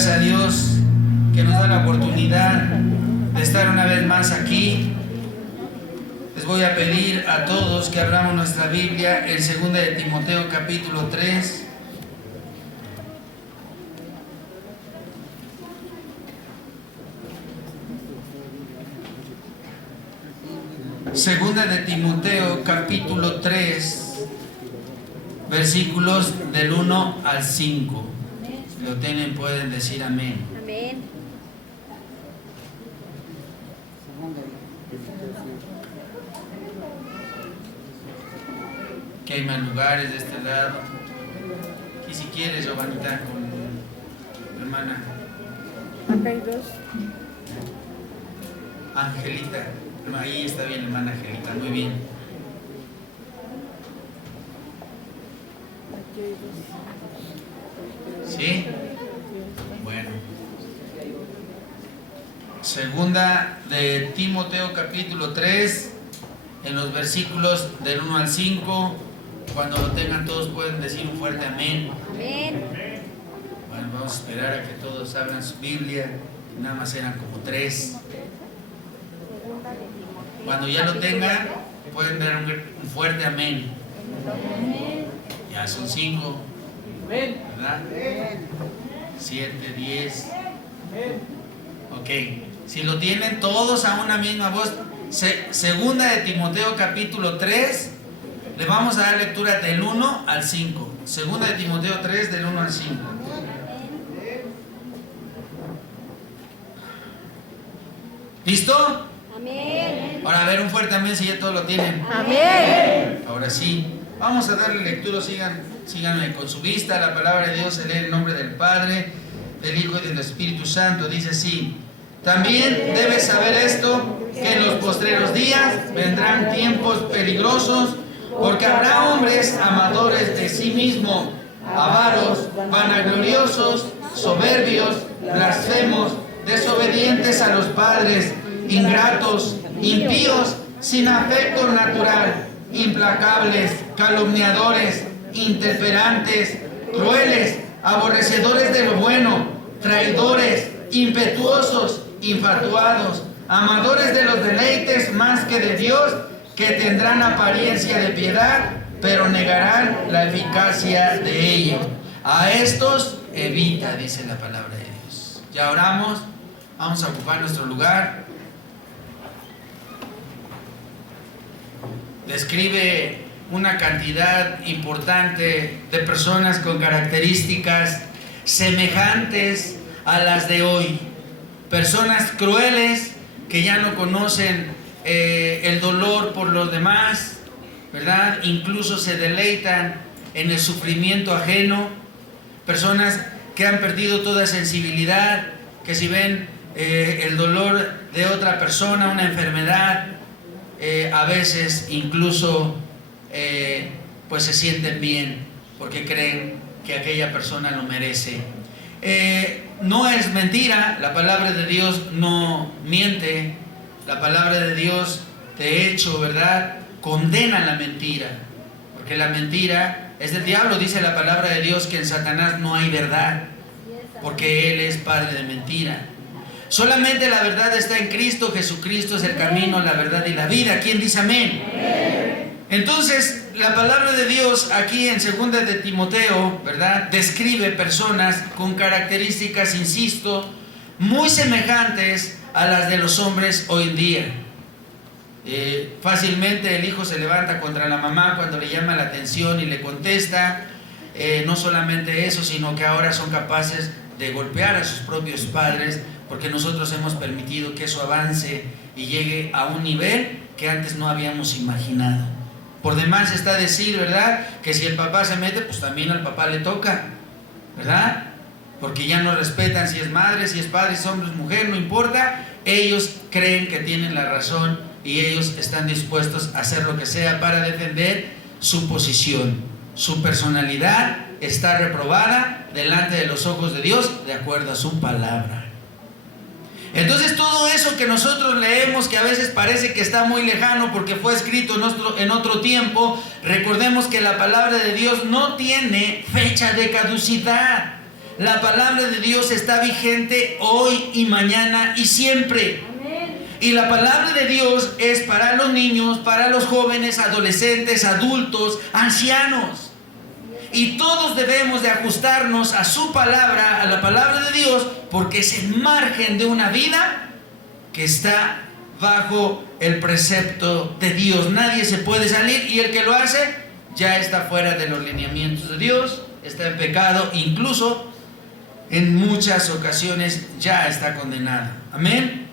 gracias a Dios que nos da la oportunidad de estar una vez más aquí. Les voy a pedir a todos que abramos nuestra Biblia en 2 de Timoteo capítulo 3. Segunda de Timoteo capítulo 3, versículos del 1 al 5. Si lo tienen pueden decir amén. Amén. Que hay más lugares de este lado. Y si quieres, Giovanita, con la hermana Acá hay dos. Angelita. No, ahí está bien, hermana Angelita, muy bien. Aquí hay dos. ¿Sí? Bueno. Segunda de Timoteo capítulo 3, en los versículos del 1 al 5. Cuando lo tengan todos pueden decir un fuerte amén. Amén. Bueno, vamos a esperar a que todos abran su Biblia. Nada más eran como 3. Cuando ya lo tengan, pueden dar un fuerte amén. Ya son 5, ¿verdad? 7, 10. Ok, si lo tienen todos a una misma voz, segunda de Timoteo capítulo 3, le vamos a dar lectura del 1 al 5. Segunda de Timoteo 3, del 1 al 5. ¿Listo? Amén. Ahora a ver un fuerte amén si ya todos lo tienen. Amén. Ahora sí, vamos a darle lectura, síganme con su vista. La palabra de Dios se lee en el nombre del Padre, del Hijo y del Espíritu Santo. Dice así: también debes saber esto, que en los postreros días vendrán tiempos peligrosos, porque habrá hombres amadores de sí mismos, avaros, vanagloriosos, soberbios, blasfemos, desobedientes a los padres, ingratos, impíos, sin afecto natural, implacables, calumniadores, intemperantes, crueles, aborrecedores de lo bueno, traidores, impetuosos, infatuados, amadores de los deleites más que de Dios, que tendrán apariencia de piedad, pero negarán la eficacia de ello. A estos evita, dice la palabra de Dios. Ya oramos, vamos a ocupar nuestro lugar. Describe una cantidad importante de personas con características semejantes a las de hoy. Personas crueles que ya no conocen el dolor por los demás, ¿verdad? Incluso se deleitan en el sufrimiento ajeno. Personas que han perdido toda sensibilidad, que si ven el dolor de otra persona, una enfermedad, a veces incluso pues se sienten bien porque creen que aquella persona lo merece. No es mentira, la palabra de Dios no miente. La palabra de Dios, de hecho, ¿verdad?, condena la mentira, porque la mentira es del diablo. Dice la palabra de Dios que en Satanás no hay verdad, porque él es padre de mentira. Solamente la verdad está en Cristo. Jesucristo es el camino, la verdad y la vida. ¿Quién dice amén? Entonces, la palabra de Dios aquí en 2 de Timoteo, ¿verdad?, describe personas con características, insisto, muy semejantes a las de los hombres hoy en día. Fácilmente el hijo se levanta contra la mamá cuando le llama la atención y le contesta. No solamente eso, sino que ahora son capaces de golpear a sus propios padres, porque nosotros hemos permitido que eso avance y llegue a un nivel que antes no habíamos imaginado. Por demás está decir, ¿verdad?, que si el papá se mete, pues también al papá le toca, ¿verdad? Porque ya no respetan si es madre, si es padre, si es hombre, si es mujer, no importa. Ellos creen que tienen la razón y ellos están dispuestos a hacer lo que sea para defender su posición. Su personalidad está reprobada delante de los ojos de Dios, de acuerdo a su palabra. Entonces todo eso que nosotros leemos, que a veces parece que está muy lejano porque fue escrito en otro tiempo, recordemos que la palabra de Dios no tiene fecha de caducidad. La palabra de Dios está vigente hoy y mañana y siempre. Y la palabra de Dios es para los niños, para los jóvenes, adolescentes, adultos, ancianos. Y todos debemos de ajustarnos a su palabra, a la palabra de Dios, porque es el margen de una vida que está bajo el precepto de Dios. Nadie se puede salir, y el que lo hace ya está fuera de los lineamientos de Dios, está en pecado, incluso en muchas ocasiones ya está condenado. Amén.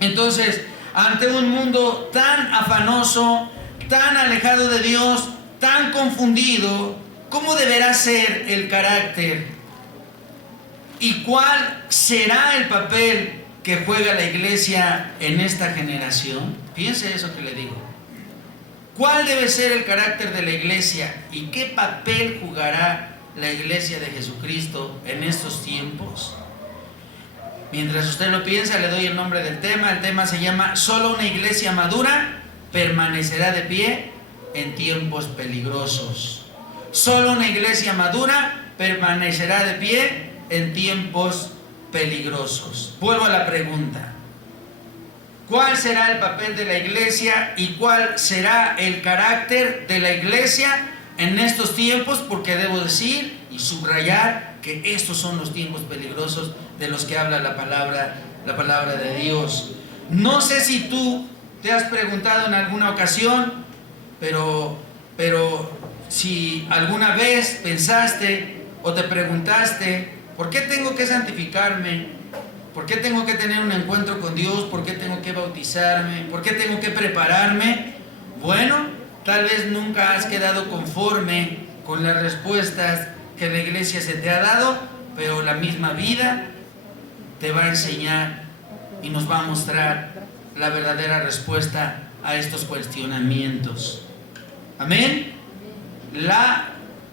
Entonces, ante un mundo tan afanoso, tan alejado de Dios, tan confundido, ¿cómo deberá ser el carácter? ¿Y cuál será el papel que juega la iglesia en esta generación? Piense eso que le digo. ¿Cuál debe ser el carácter de la iglesia y qué papel jugará la iglesia de Jesucristo en estos tiempos? Mientras usted lo piensa, le doy el nombre del tema. El tema se llama: solo una iglesia madura permanecerá de pie en tiempos peligrosos. Solo una iglesia madura permanecerá de pie en tiempos peligrosos. Vuelvo a la pregunta: ¿cuál será el papel de la iglesia y cuál será el carácter de la iglesia en estos tiempos? Porque debo decir y subrayar que estos son los tiempos peligrosos de los que habla la palabra de Dios. No sé si tú te has preguntado en alguna ocasión, pero si alguna vez pensaste o te preguntaste: ¿por qué tengo que santificarme? ¿Por qué tengo que tener un encuentro con Dios? ¿Por qué tengo que bautizarme? ¿Por qué tengo que prepararme? Bueno, tal vez nunca has quedado conforme con las respuestas que la iglesia se te ha dado, pero la misma vida te va a enseñar y nos va a mostrar la verdadera respuesta a estos cuestionamientos. Amén. La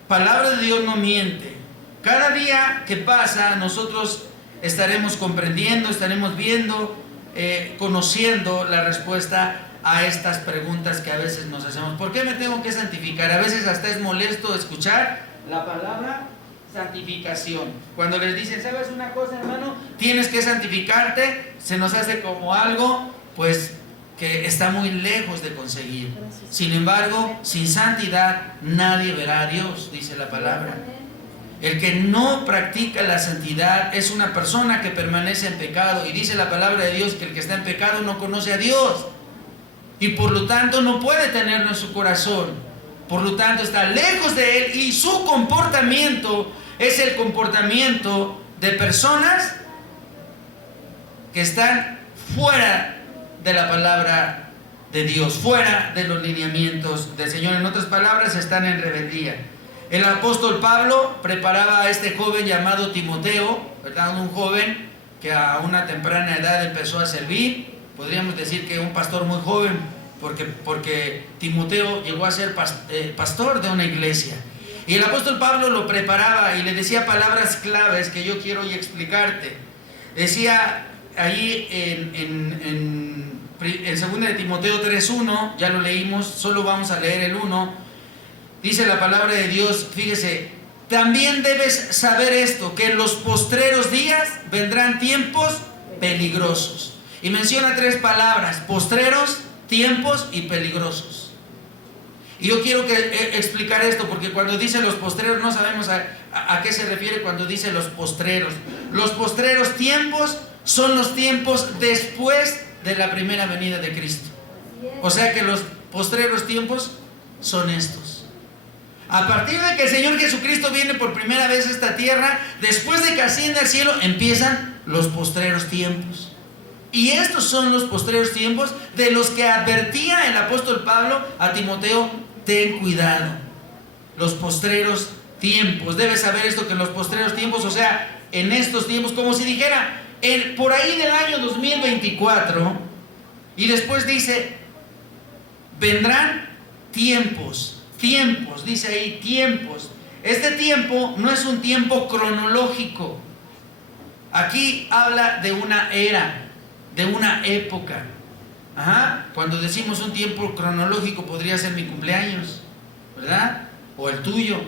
palabra de Dios no miente. Cada día que pasa, nosotros estaremos comprendiendo, estaremos viendo, conociendo la respuesta a estas preguntas que a veces nos hacemos. ¿Por qué me tengo que santificar? A veces hasta es molesto escuchar la palabra santificación. Cuando les dicen: ¿sabes una cosa, hermano? Tienes que santificarte. Se nos hace como algo, pues, que está muy lejos de conseguir. Sin embargo, sin santidad nadie verá a Dios, dice la palabra. El que no practica la santidad es una persona que permanece en pecado, y dice la palabra de Dios que el que está en pecado no conoce a Dios, y por lo tanto no puede tenerlo en su corazón. Por lo tanto está lejos de Él, y su comportamiento es el comportamiento de personas que están fuera de la palabra de Dios, fuera de los lineamientos del Señor. En otras palabras, están en rebeldía. El apóstol Pablo preparaba a este joven llamado Timoteo, ¿verdad? Un joven que a una temprana edad empezó a servir. Podríamos decir que un pastor muy joven, porque Timoteo llegó a ser pastor de una iglesia. Y el apóstol Pablo lo preparaba y le decía palabras claves que yo quiero hoy explicarte. Decía ahí en 2 de Timoteo 3:1, ya lo leímos, solo vamos a leer el 1. Dice la palabra de Dios, fíjese: también debes saber esto, que en los postreros días vendrán tiempos peligrosos. Y menciona 3 palabras: postreros, tiempos y peligrosos. Y yo quiero explicar esto, porque cuando dice los postreros no sabemos a qué se refiere cuando dice los postreros. Los postreros tiempos son los tiempos después de la primera venida de Cristo. O sea que los postreros tiempos son estos. A partir de que el Señor Jesucristo viene por primera vez a esta tierra, después de que asciende al cielo, empiezan los postreros tiempos. Y estos son los postreros tiempos de los que advertía el apóstol Pablo a Timoteo: ten cuidado. Los postreros tiempos. Debes saber esto, que en los postreros tiempos, o sea, en estos tiempos, como si dijera, por ahí del año 2024, y después dice, vendrán tiempos, dice ahí, tiempos. Este tiempo no es un tiempo cronológico. Aquí habla de una era, de una época. Cuando decimos un tiempo cronológico, podría ser mi cumpleaños, ¿verdad? O el tuyo,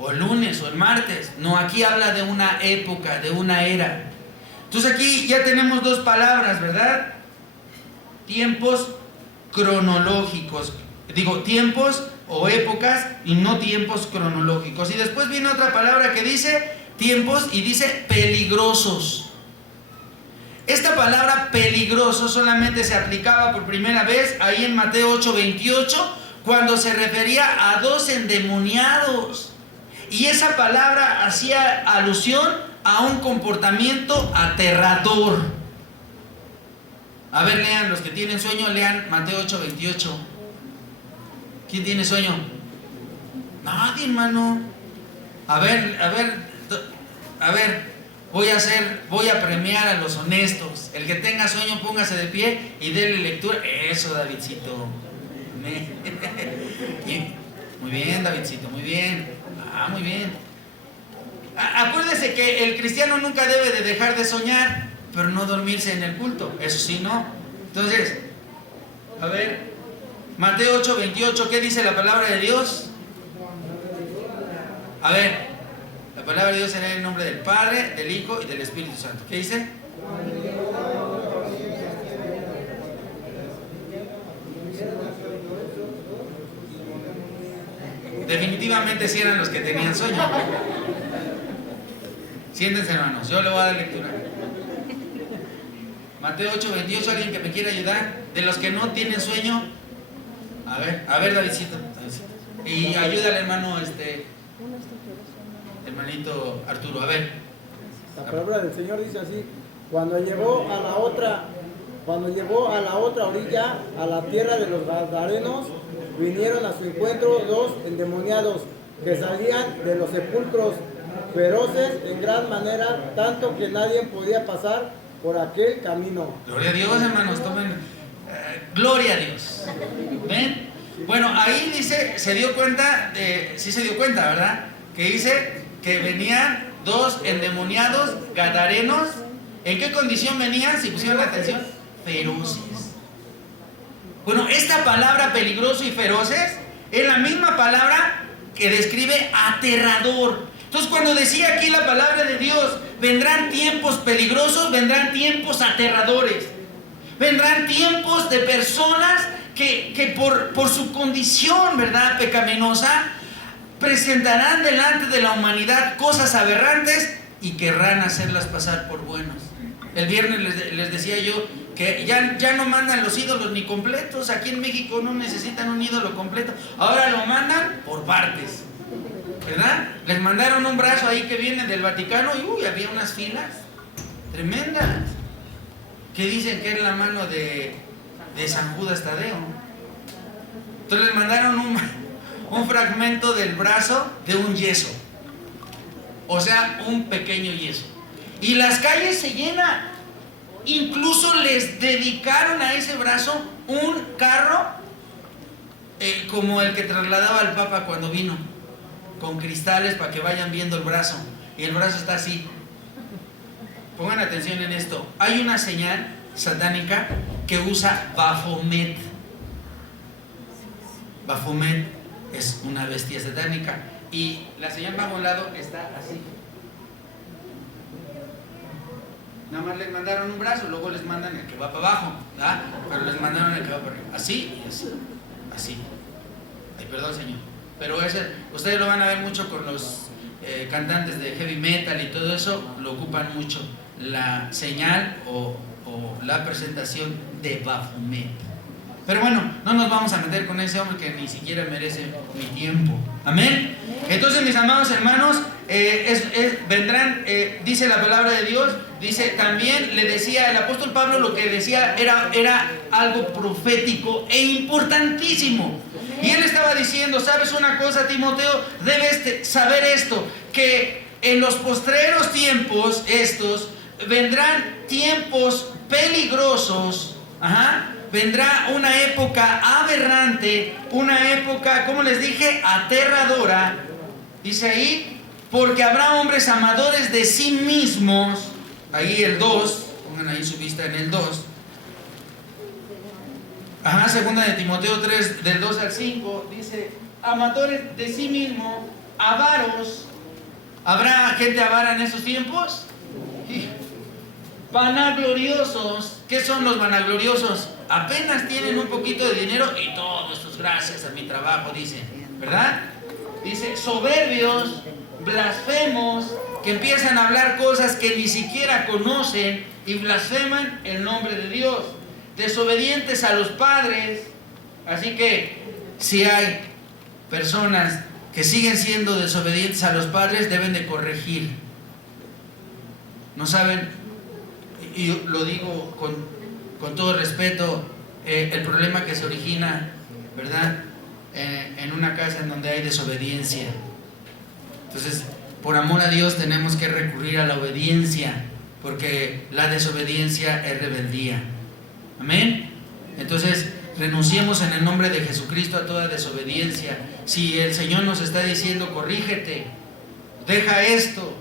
o el lunes, o el martes. No, aquí habla de una época, de una era. Entonces aquí ya tenemos dos palabras, ¿verdad? Tiempos cronológicos. Digo, tiempos o épocas y no tiempos cronológicos. Y después viene otra palabra que dice tiempos y dice peligrosos. Esta palabra peligroso solamente se aplicaba por primera vez ahí en Mateo 8:28, cuando se refería a dos endemoniados. Y esa palabra hacía alusión a un comportamiento aterrador. A ver, lean, los que tienen sueño, lean Mateo 8:28. ¿Quién tiene sueño? Nadie, hermano. A ver, voy a premiar a los honestos. El que tenga sueño, póngase de pie y déle lectura. Eso, Davidcito. Muy bien, Davidcito, muy bien. Muy bien. Acuérdese que el cristiano nunca debe de dejar de soñar, pero no dormirse en el culto. Eso sí, no. Entonces, a ver, Mateo 8:28, ¿qué dice la palabra de Dios? A ver, la palabra de Dios será en el nombre del Padre, del Hijo y del Espíritu Santo. ¿Qué dice? Definitivamente sí eran los que tenían sueño. Siéntense, hermanos, yo le voy a dar lectura. Mateo 8:28, ¿alguien que me quiera ayudar? De los que no tienen sueño. A ver, Davidcito. Y ayúdale, hermano, hermanito Arturo, a ver. La palabra del Señor dice así: cuando llevó a la otra orilla, a la tierra de los Gadarenos, vinieron a su encuentro dos endemoniados que salían de los sepulcros, feroces en gran manera, tanto que nadie podía pasar por aquel camino. Gloria a Dios, hermanos, tomen. Gloria a Dios. ¿Ven? Bueno, ahí dice, sí se dio cuenta, ¿verdad? Que dice que venían dos endemoniados gadarenos. ¿En qué condición venían? Si pusieron la atención, feroces. Bueno, esta palabra peligroso y feroces es la misma palabra que describe aterrador. Entonces, cuando decía aquí la palabra de Dios, vendrán tiempos peligrosos, vendrán tiempos aterradores, vendrán tiempos de personas que por su condición, ¿verdad?, pecaminosa, presentarán delante de la humanidad cosas aberrantes y querrán hacerlas pasar por buenos. El viernes les decía yo que ya no mandan los ídolos ni completos. Aquí en México no necesitan un ídolo completo, ahora lo mandan por partes, ¿verdad? Les mandaron un brazo ahí que viene del Vaticano y había unas filas tremendas que dicen que es la mano de San Judas Tadeo. Entonces les mandaron un fragmento del brazo de un yeso, o sea, un pequeño yeso, y las calles se llenan. Incluso les dedicaron a ese brazo un carro como el que trasladaba al Papa cuando vino, con cristales para que vayan viendo el brazo, y el brazo está así. Pongan atención en esto. Hay una señal satánica que usa Baphomet. Baphomet es una bestia satánica, y la señal más a un lado está así. Nada más les mandaron un brazo, luego les mandan el que va para abajo, ¿verdad? Pero les mandaron el que va para arriba. Así y así. Así. Ay, perdón, señor. Pero ustedes lo van a ver mucho con los cantantes de heavy metal y todo eso, lo ocupan mucho. La señal o la presentación de Baphomet. Pero bueno, no nos vamos a meter con ese hombre que ni siquiera merece mi tiempo. Amén. Entonces, mis amados hermanos, vendrán, dice la palabra de Dios, dice también, le decía el apóstol Pablo, lo que decía era algo profético e importantísimo. Y él estaba diciendo, ¿sabes una cosa, Timoteo? Debes saber esto, que en los postreros tiempos vendrán tiempos peligrosos. Vendrá una época aberrante, una época, como les dije, aterradora. Dice ahí, porque habrá hombres amadores de sí mismos. Ahí el 2, pongan ahí su vista en el 2. Segunda de Timoteo 3, del 2 al 5, dice, amadores de sí mismo, avaros. ¿Habrá gente avara en estos tiempos? Sí. Vanagloriosos. ¿Qué son los vanagloriosos? Apenas tienen un poquito de dinero y todo esto es gracias a mi trabajo, dicen, ¿verdad? Dice, soberbios, blasfemos, que empiezan a hablar cosas que ni siquiera conocen y blasfeman el nombre de Dios. Desobedientes a los padres. Así que si hay personas que siguen siendo desobedientes a los padres, deben de corregir. ¿No saben? Y yo lo digo con todo respeto, el problema que se origina, ¿verdad? En una casa en donde hay desobediencia. Entonces, por amor a Dios tenemos que recurrir a la obediencia, porque la desobediencia es rebeldía. Amén. Entonces, renunciemos en el nombre de Jesucristo a toda desobediencia. Si el Señor nos está diciendo, corrígete, deja esto,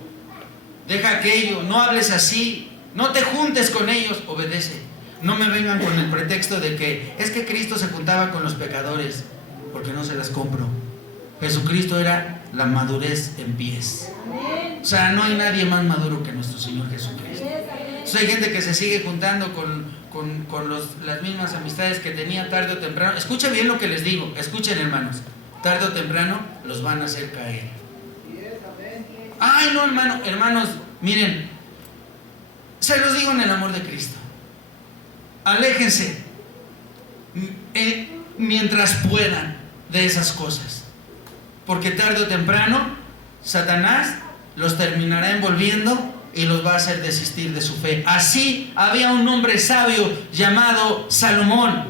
deja aquello, no hables así, no te juntes con ellos, obedece. No me vengan con el pretexto de que es que Cristo se juntaba con los pecadores, porque no se las compro. Jesucristo era la madurez en pies. O sea, no hay nadie más maduro que nuestro Señor Jesucristo. Hay gente que se sigue juntando con las mismas amistades que tenía tarde o temprano. Escuchen bien lo que les digo, escuchen, hermanos. Tarde o temprano los van a hacer caer. Ay, no, hermanos, miren, se los digo en el amor de Cristo. Aléjense mientras puedan de esas cosas, porque tarde o temprano Satanás los terminará envolviendo y los va a hacer desistir de su fe. Así había un hombre sabio llamado Salomón,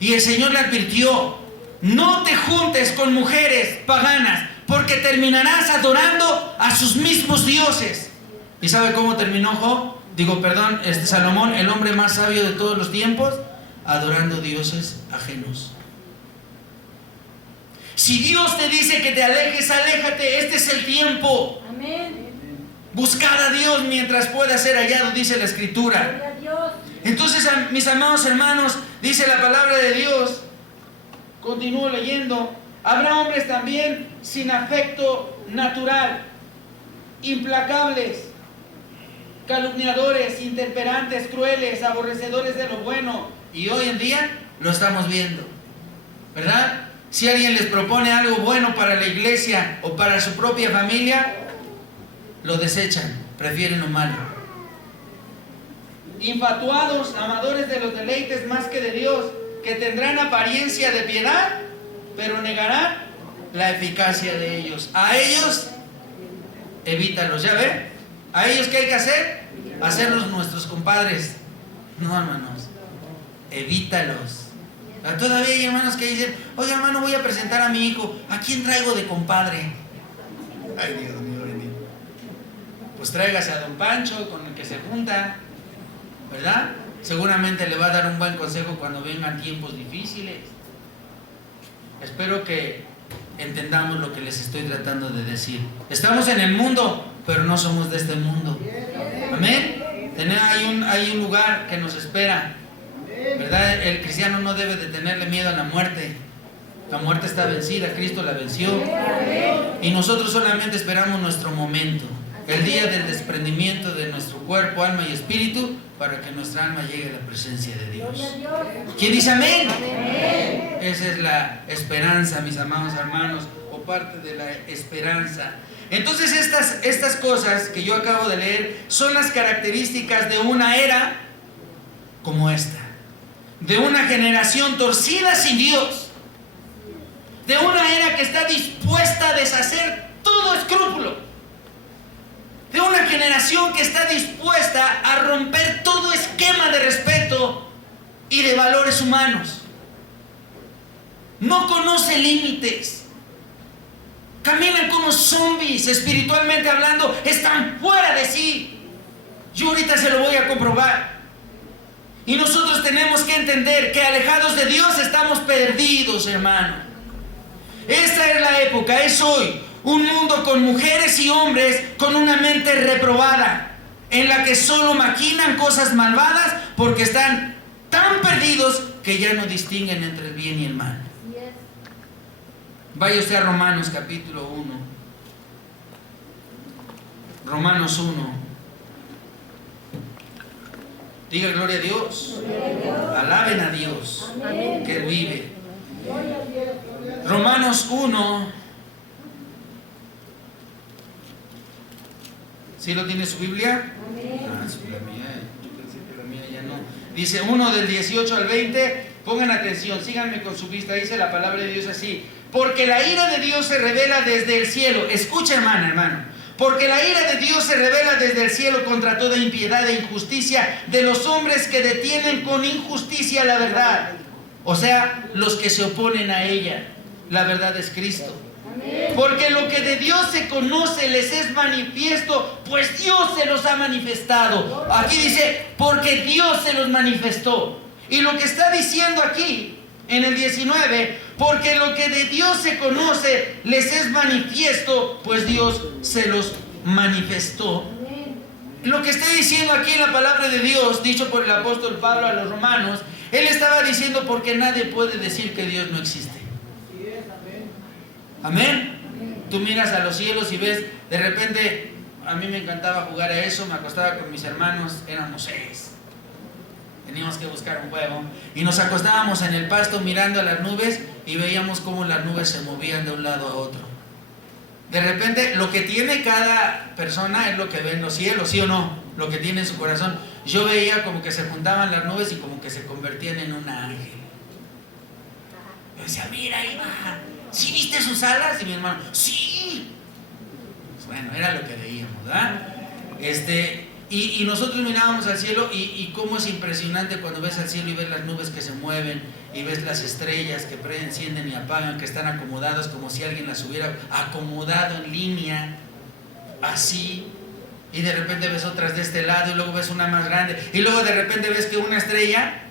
y el Señor le advirtió: no te juntes con mujeres paganas, porque terminarás adorando a sus mismos dioses. ¿Y sabe cómo terminó Salomón, el hombre más sabio de todos los tiempos? Adorando dioses ajenos. Si Dios te dice que te alejes, aléjate. Este es el tiempo. Amén. Buscad a Dios mientras pueda ser hallado, dice la Escritura. Entonces, mis amados hermanos, dice la palabra de Dios, continúo leyendo: habrá hombres también sin afecto natural, implacables, calumniadores, intemperantes, crueles, aborrecedores de lo bueno. Y hoy en día lo estamos viendo, ¿verdad? Si alguien les propone algo bueno para la iglesia o para su propia familia, lo desechan, prefieren lo malo. Infatuados, amadores de los deleites más que de Dios, que tendrán apariencia de piedad, pero negarán la eficacia de ellos. A ellos, evítalos, ¿ya ven? ¿A ellos qué hay que hacer? Hacerlos nuestros compadres. No, hermanos, evítalos. Todavía hay hermanos que dicen: oye, hermano, voy a presentar a mi hijo, ¿a quién traigo de compadre? Ay, Dios mío bendito. Pues tráigase a don Pancho, con el que se junta, ¿verdad? Seguramente le va a dar un buen consejo cuando vengan tiempos difíciles. Espero que entendamos lo que les estoy tratando de decir. Estamos en el mundo, pero no somos de este mundo. Amén. Hay un lugar que nos espera, ¿verdad? El cristiano no debe de tenerle miedo a la muerte. La muerte está vencida, Cristo la venció. Y nosotros solamente esperamos nuestro momento, el día del desprendimiento de nuestro cuerpo, alma y espíritu, para que nuestra alma llegue a la presencia de Dios. ¿Quién dice amén? Esa es la esperanza, mis amados hermanos, o parte de la esperanza. Entonces estas cosas que yo acabo de leer son las características de una era como esta, de una generación torcida sin Dios, de una era que está dispuesta a deshacer todo escrúpulo, de una generación que está dispuesta a romper todo esquema de respeto y de valores humanos. No conoce límites, caminan como zombies, espiritualmente hablando, están fuera de sí. Yo ahorita se lo voy a comprobar. Y nosotros tenemos que entender que alejados de Dios estamos perdidos, hermano. Esta es la época, es hoy. Un mundo con mujeres y hombres con una mente reprobada, en la que solo maquinan cosas malvadas porque están tan perdidos que ya no distinguen entre el bien y el mal. Vaya usted a Romanos capítulo 1. Romanos 1. Diga gloria a Dios. Alaben a Dios, que Él vive. Romanos 1. ¿Sí lo tiene su Biblia? Ah, sí, la mía. Yo pensé que la mía ya no. Dice 1 del 18 al 20. Pongan atención, síganme con su vista. Dice la palabra de Dios así: porque la ira de Dios se revela desde el cielo. Escucha, hermano. Porque la ira de Dios se revela desde el cielo contra toda impiedad e injusticia de los hombres que detienen con injusticia la verdad. O sea, los que se oponen a ella. La verdad es Cristo. Porque lo que de Dios se conoce les es manifiesto, pues Dios se los ha manifestado. Aquí dice, porque Dios se los manifestó. Y lo que está diciendo aquí, en el 19, porque lo que de Dios se conoce les es manifiesto, pues Dios se los manifestó. Lo que está diciendo aquí en la palabra de Dios, dicho por el apóstol Pablo a los romanos, él estaba diciendo porque nadie puede decir que Dios no existe. Amén. Tú miras a los cielos y ves, de repente, a mí me encantaba jugar a eso, me acostaba con mis hermanos, éramos 6. Teníamos que buscar un juego y nos acostábamos en el pasto mirando a las nubes y veíamos cómo las nubes se movían de un lado a otro. De repente, lo que tiene cada persona es lo que ve en los cielos, ¿sí o no? Lo que tiene en su corazón. Yo veía como que se juntaban las nubes y como que se convertían en un ángel. Yo decía, mira, ahí va. ¿Sí viste sus alas? Y mi hermano, sí. Pues bueno, era lo que veíamos, ¿verdad? Y nosotros mirábamos al cielo y cómo es impresionante cuando ves al cielo y ves las nubes que se mueven y ves las estrellas que encienden y apagan, que están acomodadas como si alguien las hubiera acomodado en línea, así. Y de repente ves otras de este lado y luego ves una más grande. Y luego de repente ves que una estrella,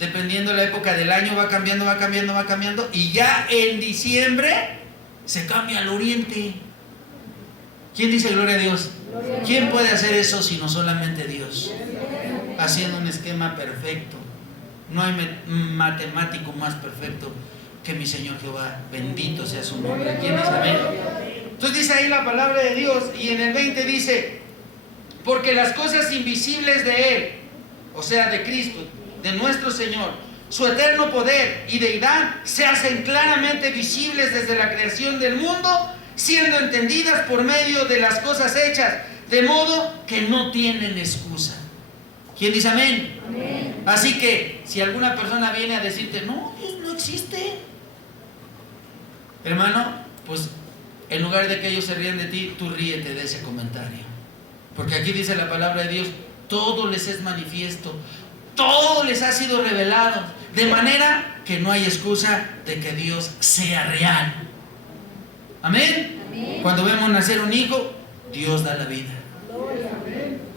dependiendo de la época del año, va cambiando. Y ya en diciembre se cambia al oriente. ¿Quién dice gloria a Dios? ¿Quién puede hacer eso sino solamente Dios? Haciendo un esquema perfecto. No hay matemático más perfecto que mi Señor Jehová. Bendito sea su nombre. ¿Quién dice amén? Entonces dice ahí la palabra de Dios y en el 20 dice, porque las cosas invisibles de Él, o sea de Cristo, de nuestro Señor, su eterno poder y deidad se hacen claramente visibles desde la creación del mundo, siendo entendidas por medio de las cosas hechas, de modo que no tienen excusa. ¿Quién dice amén? Amén. Así que si alguna persona viene a decirte, no, Dios no existe, hermano, pues en lugar de que ellos se ríen de ti, tú ríete de ese comentario. Porque aquí dice la palabra de Dios, todo les es manifiesto, todo les ha sido revelado, de manera que no hay excusa de que Dios sea real. Amén. Amén. Cuando vemos nacer un hijo, Dios da la vida.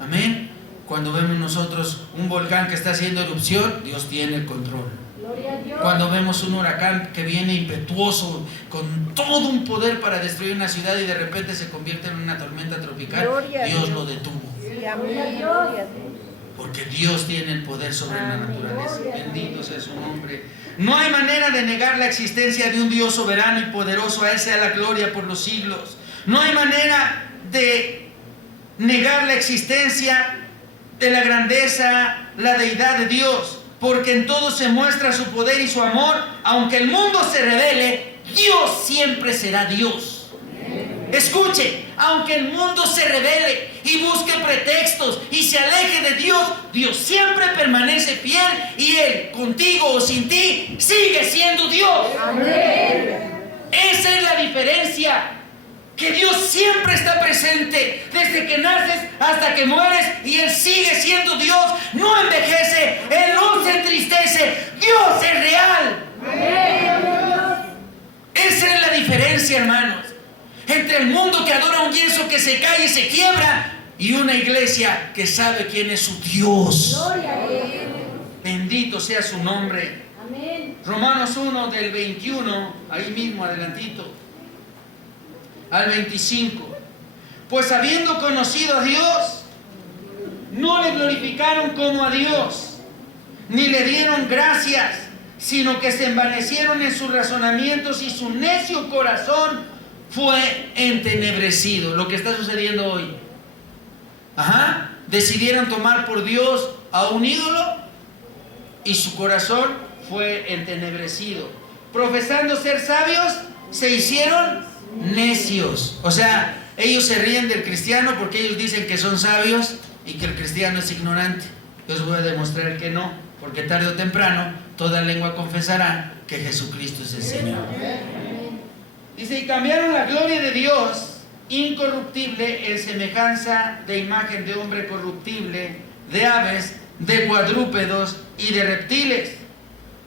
Amén. Cuando vemos nosotros un volcán que está haciendo erupción, Dios tiene el control. Cuando vemos un huracán que viene impetuoso, con todo un poder para destruir una ciudad y de repente se convierte en una tormenta tropical, Dios lo detuvo. Porque Dios tiene el poder sobre la naturaleza. Bendito sea su nombre. No hay manera de negar la existencia de un Dios soberano y poderoso. A Él sea la gloria por los siglos. No hay manera de negar la existencia de la grandeza, la deidad de Dios, porque en todo se muestra su poder y su amor. Aunque el mundo se rebele, Dios siempre será Dios. Escuche, aunque el mundo se rebele y busque pretextos y se aleje de Dios, Dios siempre permanece fiel y Él, contigo o sin ti, sigue siendo Dios. Amén. Esa es la diferencia. Que Dios siempre está presente desde que naces hasta que mueres y Él sigue siendo Dios, no envejece, Él no se entristece, Dios es real. Esa es la diferencia, hermanos, entre el mundo que adora un yeso que se cae y se quiebra y una iglesia que sabe quién es su Dios. Bendito sea su nombre. Romanos 1 del 21, ahí mismo adelantito al 25. Pues habiendo conocido a Dios, no le glorificaron como a Dios, ni le dieron gracias, sino que se envanecieron en sus razonamientos y su necio corazón fue entenebrecido. Lo que está sucediendo hoy. decidieron tomar por Dios a un ídolo y su corazón fue entenebrecido. Profesando ser sabios, se hicieron necios. O sea, ellos se ríen del cristiano porque ellos dicen que son sabios y que el cristiano es ignorante. Yo os voy a demostrar que no, porque tarde o temprano toda lengua confesará que Jesucristo es el Señor. Dice, y cambiaron la gloria de Dios incorruptible en semejanza de imagen de hombre corruptible, de aves, de cuadrúpedos y de reptiles.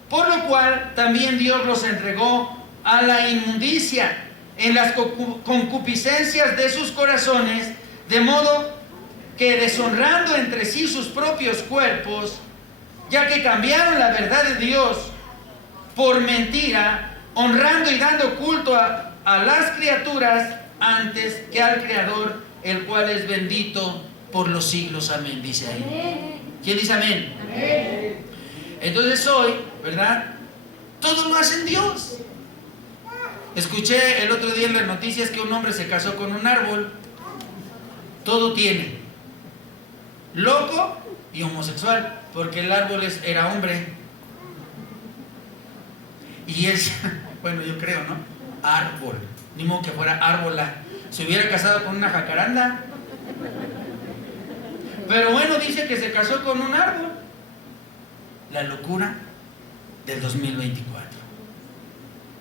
Por lo cual también Dios los entregó a la inmundicia en las concupiscencias de sus corazones, de modo que deshonrando entre sí sus propios cuerpos, ya que cambiaron la verdad de Dios por mentira, honrando y dando culto a las criaturas antes que al Creador, el cual es bendito por los siglos. Amén, dice ahí. ¿Quién dice amén? Amén. Entonces hoy, ¿verdad? Todo lo hace en Dios. Escuché el otro día en las noticias que un hombre se casó con un árbol. Todo tiene. Loco y homosexual, porque el árbol era hombre. Y es, bueno, yo creo, ¿no? Árbol. Ni modo que fuera árbola. Se hubiera casado con una jacaranda. Pero bueno, dice que se casó con un árbol. La locura del 2024.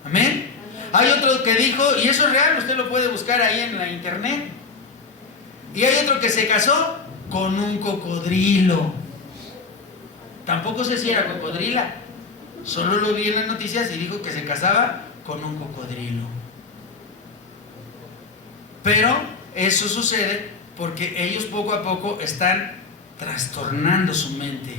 Amén. Hay otro que dijo, y eso es real, usted lo puede buscar ahí en la internet. Y hay otro que se casó con un cocodrilo. Tampoco sé si era cocodrila. Solo lo vi en las noticias y dijo que se casaba con un cocodrilo. Pero eso sucede porque ellos poco a poco están trastornando su mente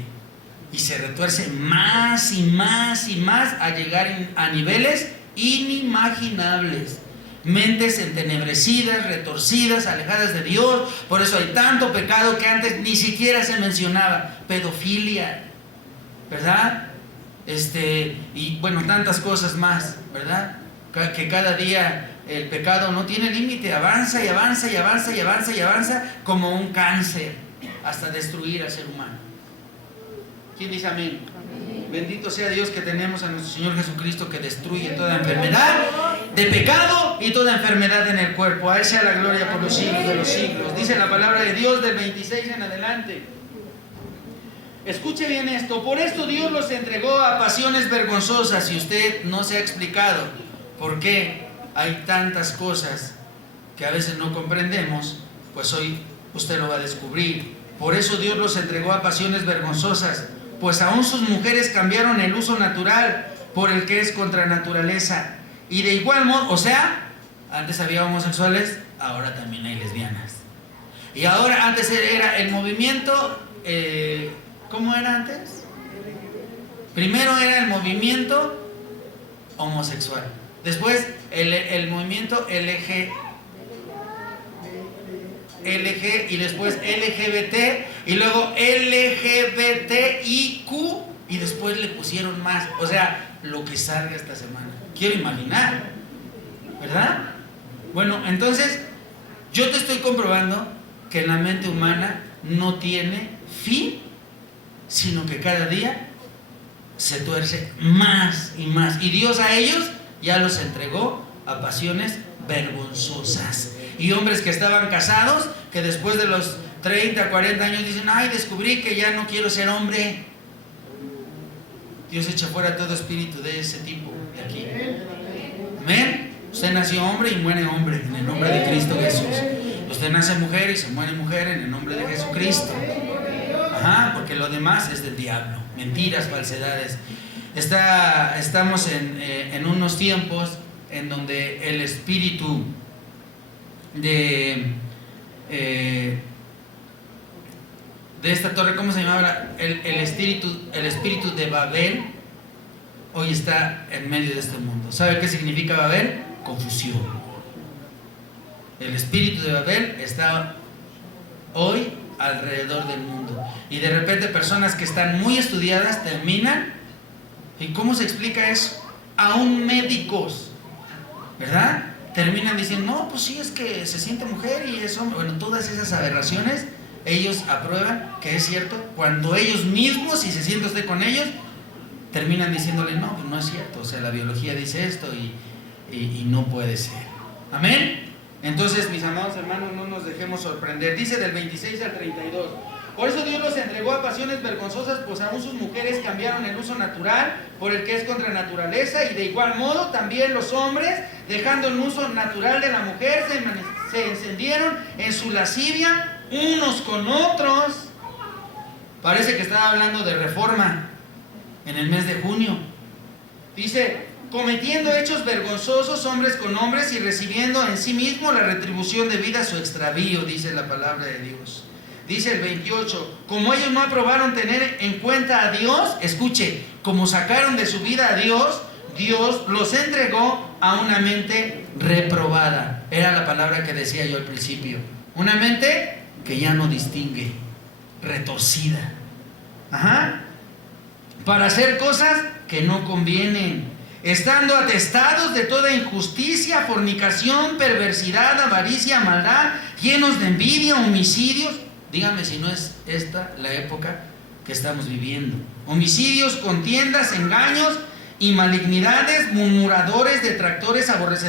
y se retuerce más y más y más a llegar a niveles inimaginables. Mentes entenebrecidas, retorcidas, alejadas de Dios. Por eso hay tanto pecado que antes ni siquiera se mencionaba. Pedofilia, ¿verdad? Y bueno, tantas cosas más, ¿verdad? Que cada día el pecado no tiene límite, avanza y avanza y avanza y avanza y avanza como un cáncer hasta destruir al ser humano. ¿Quién dice amén? Amén. Bendito sea Dios que tenemos a nuestro Señor Jesucristo, que destruye toda enfermedad de pecado y toda enfermedad en el cuerpo. A Él sea la gloria por los siglos de los siglos. Dice la palabra de Dios del 26 en adelante. Escuche bien esto. Por esto Dios los entregó a pasiones vergonzosas. Y usted no se ha explicado por qué hay tantas cosas que a veces no comprendemos, pues hoy usted lo va a descubrir. Por eso Dios los entregó a pasiones vergonzosas, pues aún sus mujeres cambiaron el uso natural por el que es contra naturaleza. Y de igual modo, o sea, antes había homosexuales, ahora también hay lesbianas. Y ahora, antes era el movimiento, ¿cómo era antes? Primero era el movimiento homosexual. Después el movimiento LG y después LGBT y luego LGBTIQ y después le pusieron más. O sea, lo que salga esta semana. Quiero imaginar, ¿verdad? Bueno, entonces yo te estoy comprobando que la mente humana no tiene fin, sino que cada día se tuerce más y más. Y Dios a ellos ya los entregó a pasiones vergonzosas. Y hombres que estaban casados, que después de los 30, 40 años dicen, ay, descubrí que ya no quiero ser hombre. Dios echa fuera todo espíritu de ese tipo de aquí. Amén. Usted nació hombre y muere hombre en el nombre de Cristo Jesús. Usted nace mujer y se muere mujer en el nombre de Jesucristo. Ajá, porque lo demás es del diablo. Mentiras, falsedades. Estamos en unos tiempos en donde el espíritu de esta torre, ¿cómo se llamaba? El espíritu de Babel hoy está en medio de este mundo. ¿Sabe qué significa Babel? Confusión. El espíritu de Babel está hoy alrededor del mundo. Y de repente personas que están muy estudiadas terminan. ¿Y cómo se explica eso? Aún médicos, ¿verdad? Terminan diciendo, no, pues sí, es que se siente mujer y es hombre. Bueno, todas esas aberraciones ellos aprueban que es cierto, cuando ellos mismos, si se siente usted con ellos, terminan diciéndole, no, pues no es cierto, o sea, la biología dice esto y no puede ser. Amén. Entonces, mis amados hermanos, no nos dejemos sorprender. Dice del 26 al 32. Por eso Dios los entregó a pasiones vergonzosas, pues aún sus mujeres cambiaron el uso natural por el que es contra naturaleza, y de igual modo también los hombres, dejando el uso natural de la mujer, se encendieron en su lascivia unos con otros. Parece que estaba hablando de reforma en el mes de junio. Dice, cometiendo hechos vergonzosos hombres con hombres y recibiendo en sí mismo la retribución debida a su extravío, dice la palabra de Dios. Dice el 28, como ellos no aprobaron tener en cuenta a Dios, escuche, como sacaron de su vida a Dios, Dios los entregó a una mente reprobada. Era la palabra que decía yo al principio. Una mente que ya no distingue, retorcida. Ajá. Para hacer cosas que no convienen, estando atestados de toda injusticia, fornicación, perversidad, avaricia, maldad, llenos de envidia, homicidios. Dígame si no es esta la época que estamos viviendo. Homicidios, contiendas, engaños y malignidades, murmuradores, detractores, aborrecedores